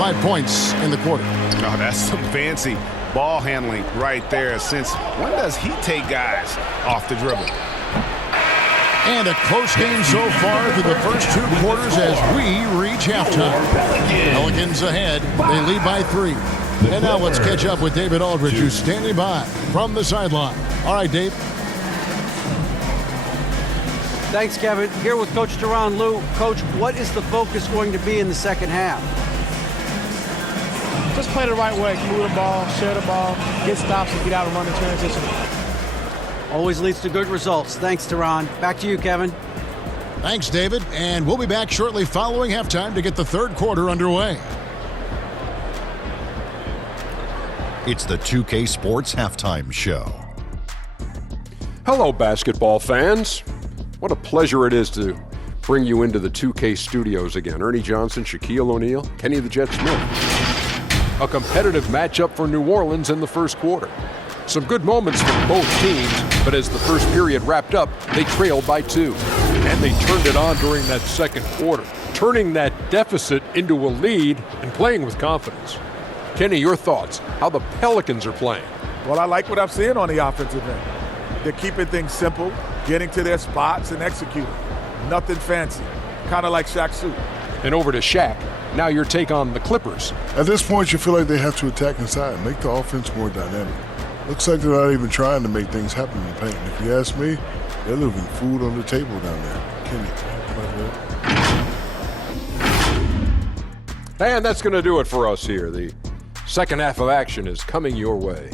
5 points in the quarter. Oh, that's some fancy ball handling right there. Since when does he take guys off the dribble? And a close game so far through the first 2 quarters as we reach halftime. Pelicans ahead. They lead by 3. And now let's catch up with David Aldridge, who's standing by from the sideline. All right, Dave. Thanks, Kevin. Here with Coach Teron Lou. Coach, what is the focus going to be in the second half? Just play the right way. Move the ball, share the ball, get stops, and get out and run the transition. Always leads to good results. Thanks, Teron. Back to you, Kevin. Thanks, David. And we'll be back shortly following halftime to get the third quarter underway. It's the 2K Sports Halftime Show. Hello, basketball fans. What a pleasure it is to bring you into the 2K studios again. Ernie Johnson, Shaquille O'Neal, Kenny the Jet Smith. A competitive matchup for New Orleans in the first quarter. Some good moments from both teams, but as the first period wrapped up, they trailed by 2. And they turned it on during that second quarter, turning that deficit into a lead and playing with confidence. Kenny, your thoughts, how the Pelicans are playing? Well, I like what I'm seeing on the offensive end. They're keeping things simple, getting to their spots and executing. Nothing fancy, kind of like Shaq's suit. And over to Shaq. Now your take on the Clippers. At this point, you feel like they have to attack inside and make the offense more dynamic. Looks like they're not even trying to make things happen in the paint. If you ask me, they're leaving food on the table down there. Kenny, how about that? And that's going to do it for us here. The second half of action is coming your way.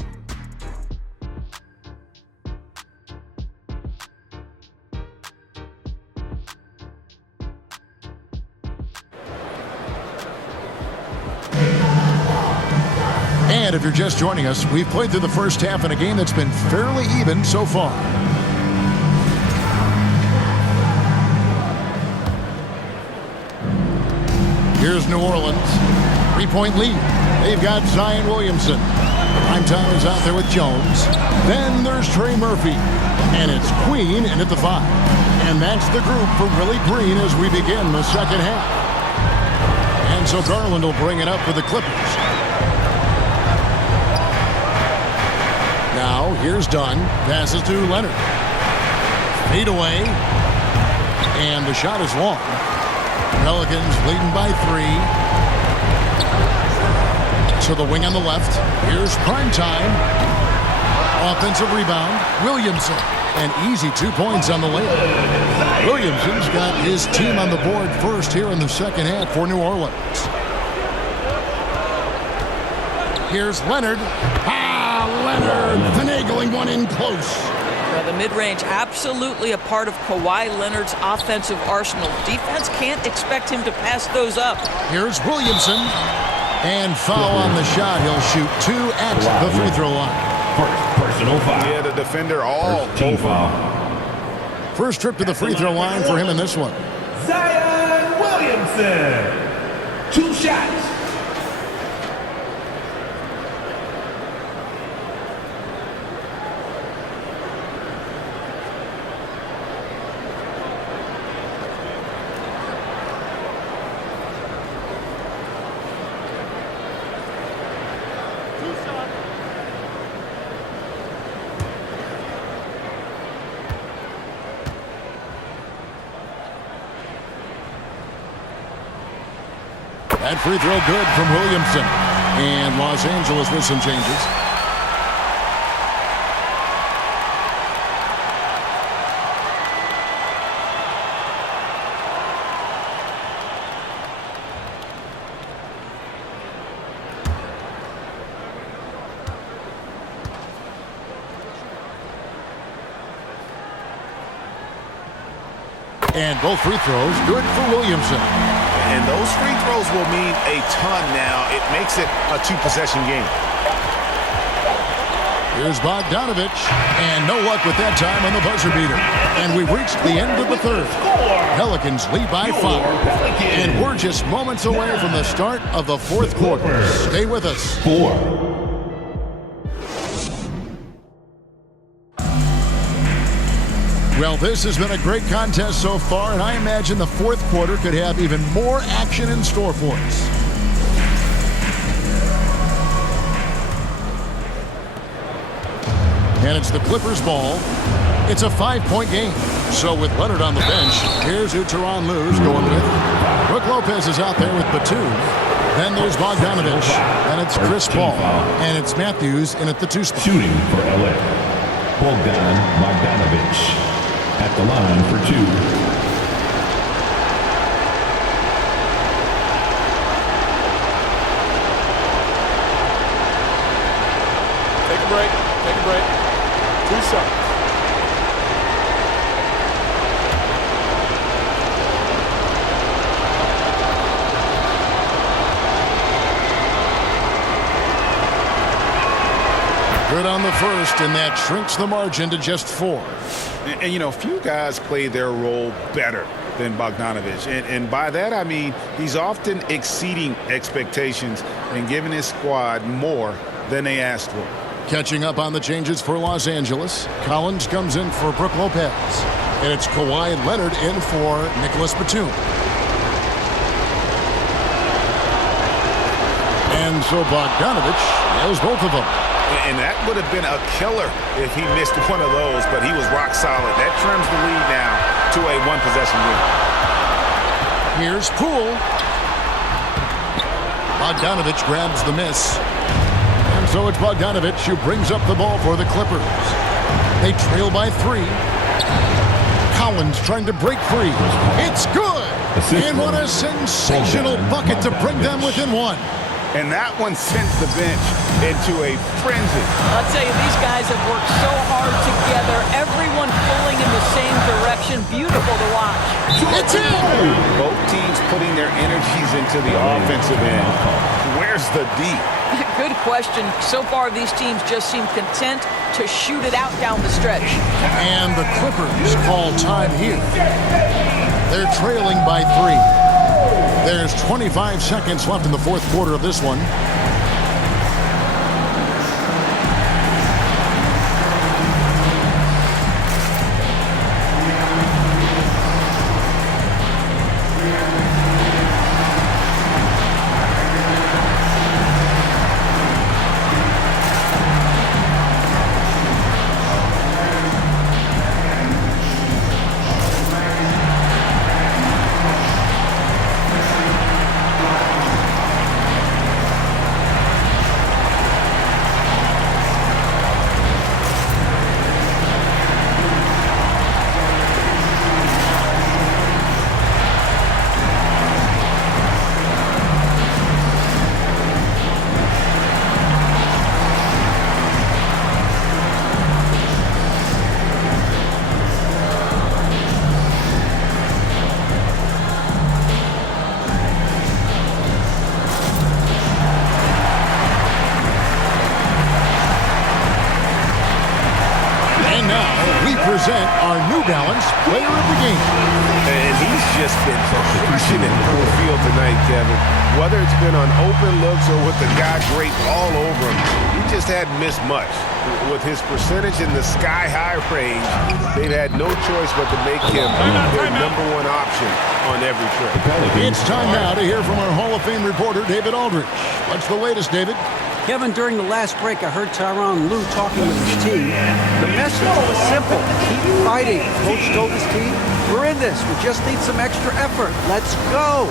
And if you're just joining us, we've played through the first half in a game that's been fairly even so far. Here's New Orleans. 3-point lead. They've got Zion Williamson. Primetime is out there with Jones. Then there's Trey Murphy. And it's Queen in at the 5. And that's the group for Willie Green as we begin the second half. And so Garland will bring it up for the Clippers. Now, here's Dunn. Passes to Leonard. Fade away. And the shot is long. Pelicans leading by 3. To the wing on the left. Here's Primetime. Offensive rebound. Williamson. An easy 2 points on the layup. Williamson's got his team on the board first here in the second half for New Orleans. Here's Leonard. Leonard finagling one in close. Well, the mid-range absolutely a part of Kawhi Leonard's offensive arsenal. Defense can't expect him to pass those up. Here's Williamson. And foul on the shot. He'll shoot 2 at the free throw line. First personal foul. Yeah, the defender all team foul. First trip to the free throw line for him in this one. Zion Williamson. 2 shots. That free throw good from Williamson. And Los Angeles with some changes. And both free throws good for Williamson. And those free throws will mean a ton now. It makes it a 2-possession game. Here's Bogdanovich. And no luck with that time on the buzzer beater. And we've reached the end of the third. Pelicans lead by 5. And we're just moments away from the start of the fourth quarter. Stay with us. 4. Well, this has been a great contest so far, and I imagine the fourth quarter could have even more action in store for us. and it's the Clippers' ball. It's a 5-point game. So with Leonard on the bench, here's who Tyronn Lue's going with. Brook Lopez is out there with Batum. Then there's Bogdanovich, and it's Chris Paul, and it's Matthews in at the 2 spot. Shooting for LA, Bogdanovich at the line for 2. Take a break. Take a break. 2 shots. Good on the first, and that shrinks the margin to just 4. And you know, few guys play their role better than Bogdanovich. And by that, I mean he's often exceeding expectations and giving his squad more than they asked for. Catching up on the changes for Los Angeles, Collins comes in for Brook Lopez. And it's Kawhi Leonard in for Nicolas Batum. And so Bogdanovich has both of them. And that would have been a killer if he missed one of those, but he was rock solid. That trims the lead now to a 1-possession win. Here's Poole. Bogdanovich grabs the miss. And so it's Bogdanovich who brings up the ball for the Clippers. They trail by 3. Collins trying to break free. It's good! And what a sensational bucket to bring them within 1. And that one sends the bench into a frenzy. I'll tell you, these guys have worked so hard together. Everyone pulling in the same direction. Beautiful to watch. It's in! Both teams putting their energies into the offensive end. Where's the D? Good question. So far, these teams just seem content to shoot it out down the stretch. And the Clippers call time here. They're trailing by 3. There's 25 seconds left in the 4th quarter of this one. Present our New Balance player of the game. And he's just been crushing it on the field tonight, Kevin. Whether it's been on open looks or with the guy great all over him, he just hadn't missed much. With his percentage in the sky-high range, they've had no choice but to make him their #1 option on every trip. It's time now to hear from our Hall of Fame reporter, David Aldridge. What's the latest, David? Kevin, during the last break, I heard Tyronn Lue talking with his team. The message was simple. Keep fighting. Coach told his team, we're in this. We just need some extra effort. Let's go.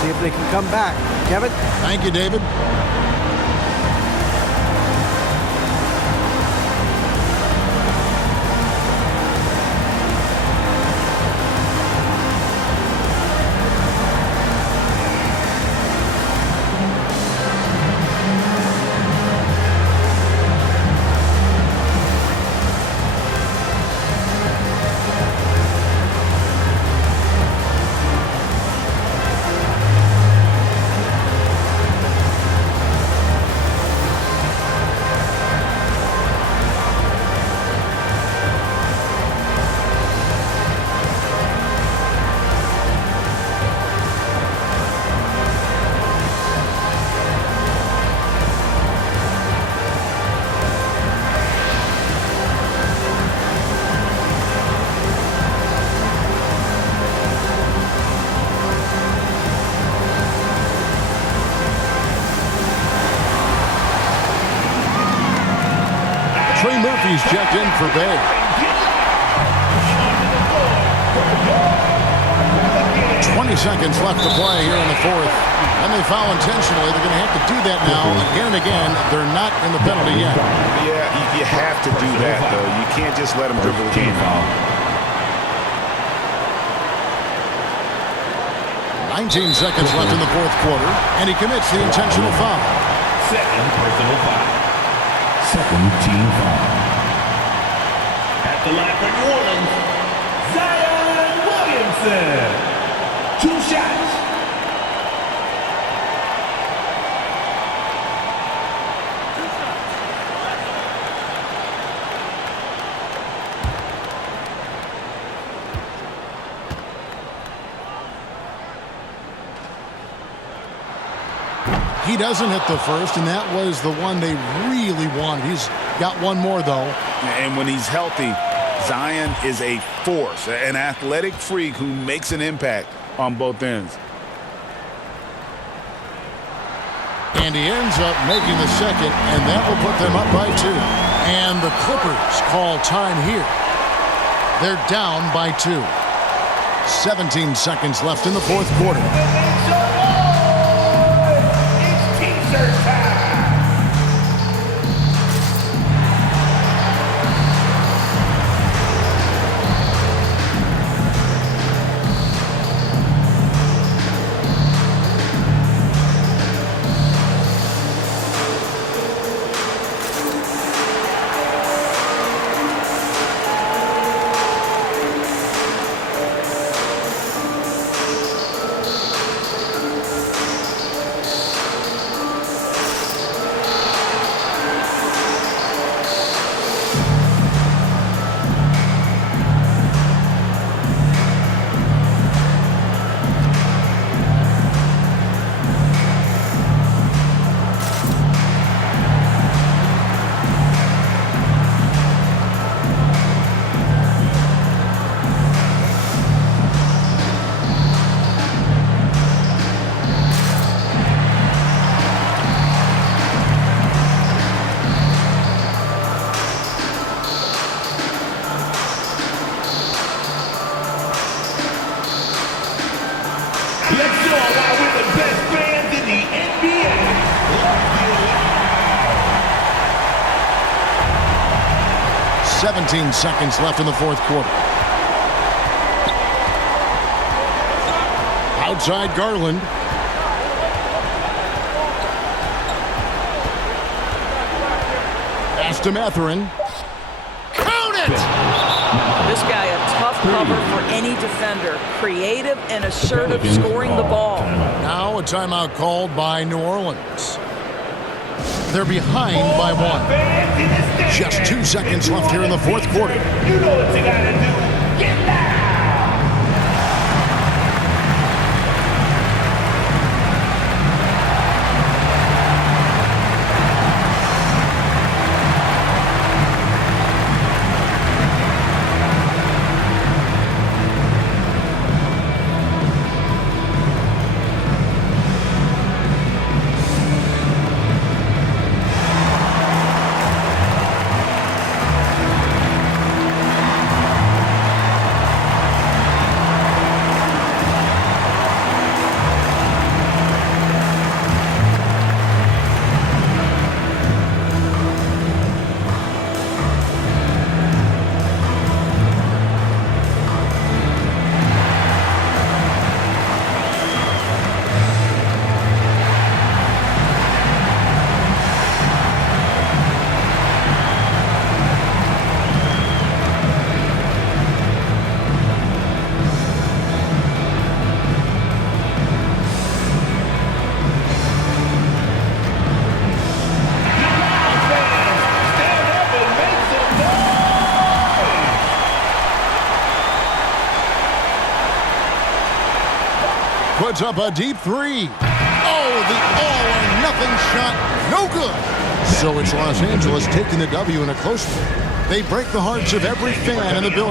See if they can come back. Kevin? Thank you, David. Trey Murphy's checked in for Bay. Seconds left to play here in the fourth. And they foul intentionally. They're going to have to do that now again and again. They're not in the penalty yet. Yeah, you have to do that, though. You can't just let them dribble the game out. 19 seconds left in the fourth quarter, and he commits the intentional foul. Second personal foul. Second team foul. At the line for New Orleans, Zion Williamson. 2 shots. He doesn't hit the first, and that was the one they really wanted. He's got one more, though. And when he's healthy, Zion is a force, an athletic freak who makes an impact on both ends. And he ends up making the second, and that will put them up by 2. And the Clippers call time here. They're down by 2. 17 seconds left in the fourth quarter. It's T-shirt time. Let's show why we're the best fans in the NBA. 17 seconds left in the fourth quarter. Outside Garland. Pass to Mathurin. Count it! This guy a tough cover for any defender. Creative and assertive scoring the ball. Now a timeout called by New Orleans. They're behind by 1. Just 2 seconds left here in the fourth quarter. You know what you gotta do. Get loud. Puts up a deep 3. Oh, the all-or-nothing shot. No good. So it's Los Angeles taking the W in a close one. They break the hearts of every fan in the building.